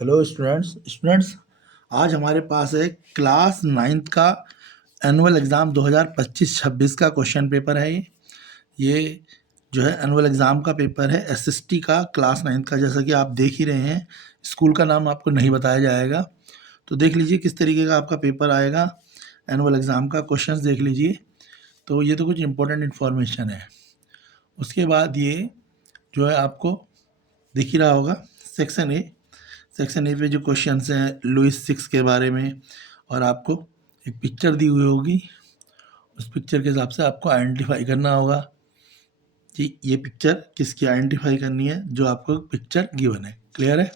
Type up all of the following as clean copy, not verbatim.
Hello students आज हमारे पास है क्लास नाइन्थ का एनुअल एग्ज़ाम 2025-26 का क्वेश्चन पेपर है। ये जो है एनुअल एग्ज़ाम का पेपर है एसएसटी का क्लास नाइन्थ का। जैसा कि आप देख ही रहे हैं, स्कूल का नाम आपको नहीं बताया जाएगा, तो देख लीजिए किस तरीके का आपका पेपर आएगा। एनुअल एग्ज़ाम का क्वेश्चन देख लीजिए। तो ये तो कुछ इंपॉर्टेंट इन्फॉर्मेशन है। उसके बाद ये जो है आपको दिख ही रहा होगा सेक्शन ए पे जो क्वेश्चंस हैं लुइस सिक्स के बारे में, और आपको एक पिक्चर दी हुई होगी। उस पिक्चर के हिसाब से आपको आइडेंटिफाई करना होगा कि ये पिक्चर किसकी आइडेंटिफाई करनी है, जो आपको पिक्चर गिवन है। क्लियर है?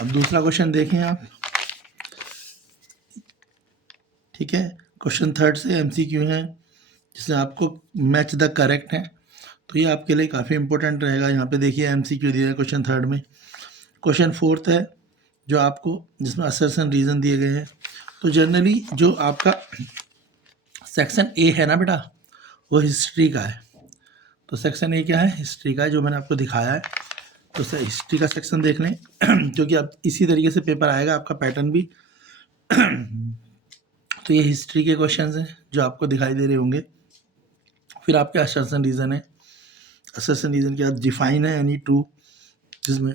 अब दूसरा क्वेश्चन देखें आप। ठीक है, क्वेश्चन थर्ड से एमसीक्यू है, जिसमें आपको मैच द करेक्ट है, तो ये आपके लिए काफ़ी इंपॉर्टेंट रहेगा। यहाँ पे देखिए एमसीक्यू दिया है क्वेश्चन थर्ड में। क्वेश्चन फोर्थ है जो आपको, जिसमें असर्शन रीज़न दिए गए हैं। तो जनरली जो आपका सेक्शन ए है ना बेटा, वो हिस्ट्री का है। तो सेक्शन ए क्या है? हिस्ट्री का है, जो मैंने आपको दिखाया है। तो हिस्ट्री का सेक्शन देख लें क्योंकि अब इसी तरीके से पेपर आएगा आपका पैटर्न भी। तो ये हिस्ट्री के क्वेश्चंस हैं जो आपको दिखाई दे रहे होंगे। फिर आपके असर्शन रीज़न है। असर्शन रीज़न के बाद डिफाइन है एनी टू, जिसमें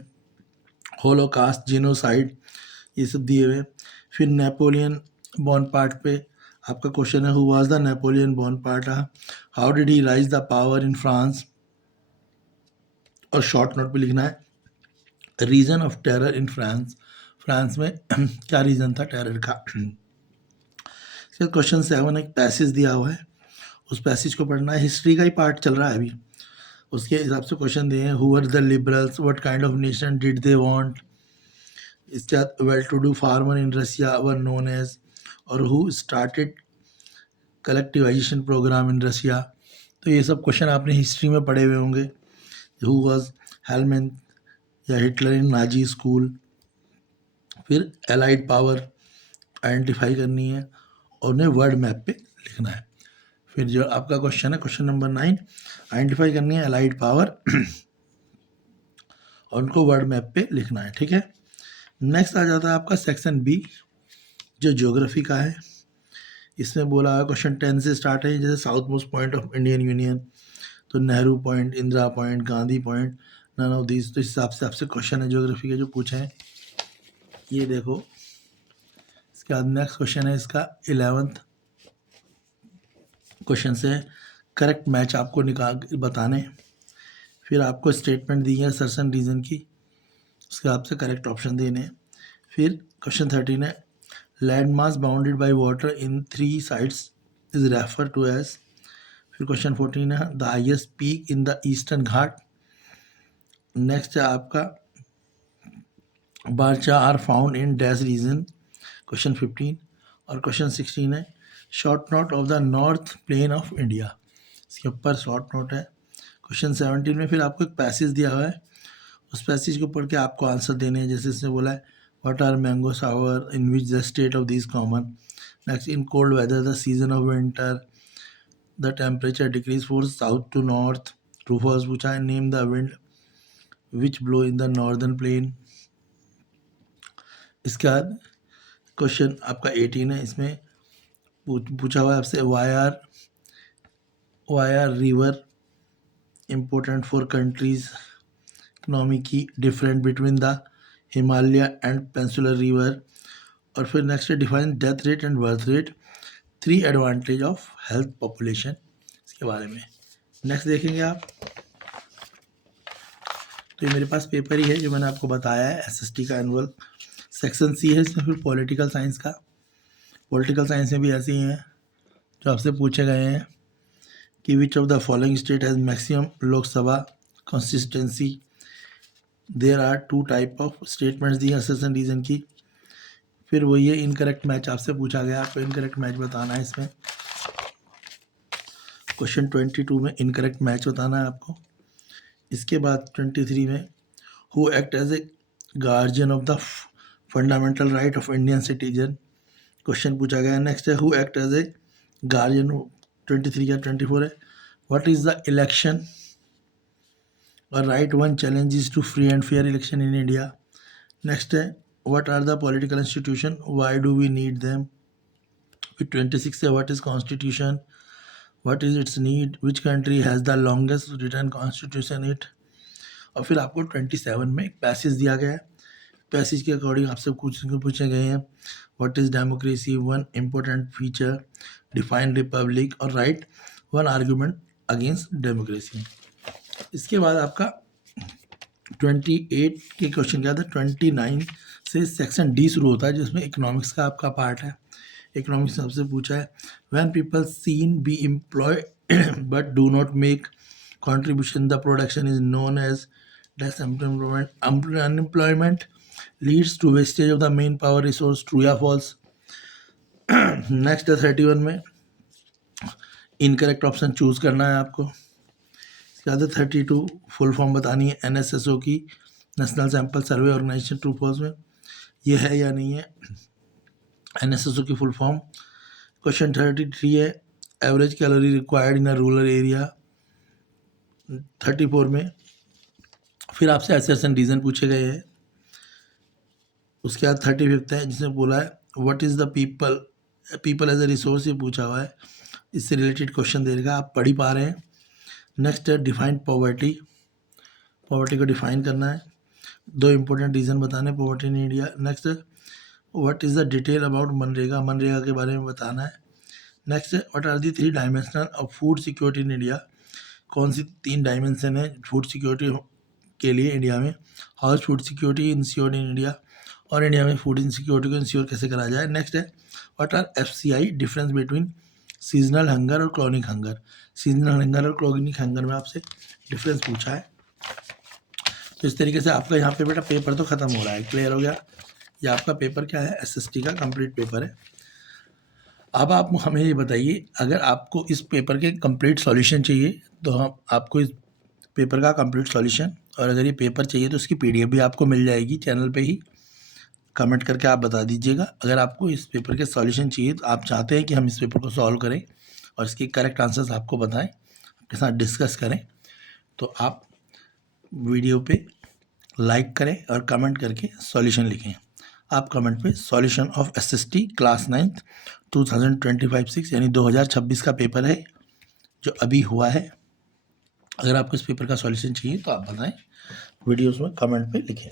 होलोकास्ट, जीनोसाइड, ये सब दिए हुए। फिर नेपोलियन बोनापार्ट पे आपका क्वेश्चन है, who was the Napoleon Bonaparte, how did he rise the power in France, और शॉर्ट नोट पे लिखना है reason of terror in France, France में क्या रीजन था टेरर का। फिर क्वेश्चन 7 एक पैसेज दिया हुआ है, उस पैसेज को पढ़ना है। हिस्ट्री का ही पार्ट चल रहा है अभी, उसके हिसाब से क्वेश्चन दिए हैं। Who were the liberals, what kind of nation did they want, इसके बाद well to do farmer in Russia were known as, और who started collectivisation programme in Russia. तो ये सब क्वेश्चन आपने हिस्ट्री में पढ़े हुए होंगे। हु वाज हेलमेन या हिटलर इन नाजी स्कूल। फिर एलाइड पावर आइडेंटिफाई करनी है और उन्हें वर्ड मैप पे लिखना है। फिर जो आपका क्वेश्चन है क्वेश्चन नंबर 9, आइडेंटिफाई करनी है एलाइड पावर और उनको वर्ड मैप पे लिखना है। ठीक है, नेक्स्ट आ जाता है आपका सेक्शन बी, जो ज्योग्राफी का है। इसमें बोला है क्वेश्चन 10 से स्टार्ट है, जैसे south most point of Indian union, तो Nehru point, Indira point, Gandhi point, none of these. तो इस हिसाब से आपसे क्वेश्चन है ज्योग्राफी के जो पूछे हैं, ये देखो। इसके बाद नेक्स्ट क्वेश्चन है इसका 11th क्वेश्चन से करेक्ट मैच आपको निकाल बताने। फिर आपको स्टेटमेंट दी है सर्सन रीजन की, उसके आपसे करेक्ट ऑप्शन देने हैं। फिर क्वेश्चन 13 है land mass bounded by water in 3 sides is refer to as. फिर क्वेश्चन 14 है the highest peak in the eastern Ghat. Next है आपका barchans are found in dash region, question 15। और क्वेश्चन 16 है short note of the north plain of India, इसके ऊपर short note है। Question 17 में फिर आपको एक पैसेज दिया हुआ है, उस पैसेज को पढ़ के आपको आंसर देने हैं। जैसे इसने बोला है what are mango shower in which the state of this common. Next in cold weather the season of winter the temperature decrease for south to north. True false पूछा है name the wind which blow in the northern plain. इसके बाद question आपका 18 है, इसमें पूछा हुआ है आपसे why are river important for countries economy की different between the Himalaya and peninsular river. और फिर नेक्स्ट है define death rate and birth rate, 3 advantage of health population, इसके बारे में नेक्स्ट देखेंगे आप। तो ये मेरे पास पेपर ही है जो मैंने आपको बताया है एसएसटी का एनुअल। सेक्शन सी है इसमें फिर पॉलिटिकल साइंस का। पॉलिटिकल साइंस में भी ऐसे ही हैं जो आपसे पूछे गए हैं कि which of the following state has maximum Lok Sabha consistency. There are 2 type of statements the assertion reason की। फिर वो ये इनकरेक्ट मैच आपसे पूछा गया, आपको इनकरेक्ट मैच बताना है। इसमें क्वेश्चन 22 में इनकरेक्ट मैच बताना है आपको। इसके बाद 23 में who act as a guardian of the fundamental right of Indian citizen, question पूछा गया। नेक्स्ट है who act as a guardian, 23 या 24 है व्हाट इज़ द इलेक्शन और write one challenge is to free and fair election in India. Next है what are the political institution, why do we need them. फिर 26 है what is constitution, what is its need, which country has the longest return constitution it. और फिर आपको 27 में एक passage दिया गया है, पैसेज के अकॉर्डिंग आपसे कुछ पूछे गए हैं what is democracy, one important feature, define republic और write one argument against democracy. इसके बाद आपका 28 के क्वेश्चन क्या था, 29 से सेक्शन डी शुरू होता है जिसमें इकोनॉमिक्स का आपका पार्ट है। इकोनॉमिक्स सबसे पूछा है when people seen be employ but do not make contribution the production is known as unemployment. Unemployment leads to wastage of the main power resource, true या false। नेक्स्ट है 31 में incorrect option choose करना है आपको। इसके बाद 32 full form बतानी है NSSO की, national sample survey organisation, true false में ये है या नहीं है NSSO की फुल फॉर्म। क्वेश्चन 33 है average calorie required in a rural area. 34 में फिर आपसे एसेशन रीजन पूछे गए हैं। उसके बाद 35 है जिसमें बोला है what is the people as a resource, ये पूछा हुआ है, इससे रिलेटेड क्वेश्चन देगा, आप पढ़ ही पा रहे हैं। नेक्स्ट है डिफाइन पॉवर्टी, पॉवर्टी को डिफाइन करना है, दो इंपॉर्टेंट रीज़न बताने poverty in India. Next what is the detail about MNREGA, MNREGA के बारे में बताना है। Next what are the 3 dimensional of food security in India, कौन सी 3 डायमेंशन है फूड सिक्योरिटी के लिए इंडिया में, how food security insured in India, और इंडिया में फूड इनसिक्योरिटी को इंश्योर कैसे करा जाए। नेक्स्ट है what are FCI, difference between seasonal hunger और क्रॉनिक हंगर। सीजनल हंगर और क्रॉनिक हंगर में आपसे डिफरेंस पूछा है। तो इस तरीके से आपका यहाँ पे बेटा पेपर तो ख़त्म हो रहा है, क्लियर हो गया। ये आपका पेपर क्या है, SST का कंप्लीट पेपर है। अब आप हमें ये बताइए अगर आपको इस पेपर के कंप्लीट सॉल्यूशन चाहिए तो हम आपको इस पेपर का कंप्लीट सॉल्यूशन, और अगर ये पेपर चाहिए तो उसकी PDF भी आपको मिल जाएगी चैनल पे ही, कमेंट करके आप बता दीजिएगा। अगर आपको इस पेपर के सॉल्यूशन चाहिए तो आप चाहते हैं कि हम इस पेपर को सॉल्व करें और इसके करेक्ट आंसर्स आपको बताएं, आपके साथ डिस्कस करें, तो आप वीडियो पे लाइक करें और कमेंट करके सॉल्यूशन लिखें। आप कमेंट पे solution of SST class 9th 2025-6 यानी 2026 का पेपर है जो अभी हुआ है। अगर आपको इस पेपर का सॉल्यूशन चाहिए तो आप बताएं, वीडियोस में कमेंट पे लिखें।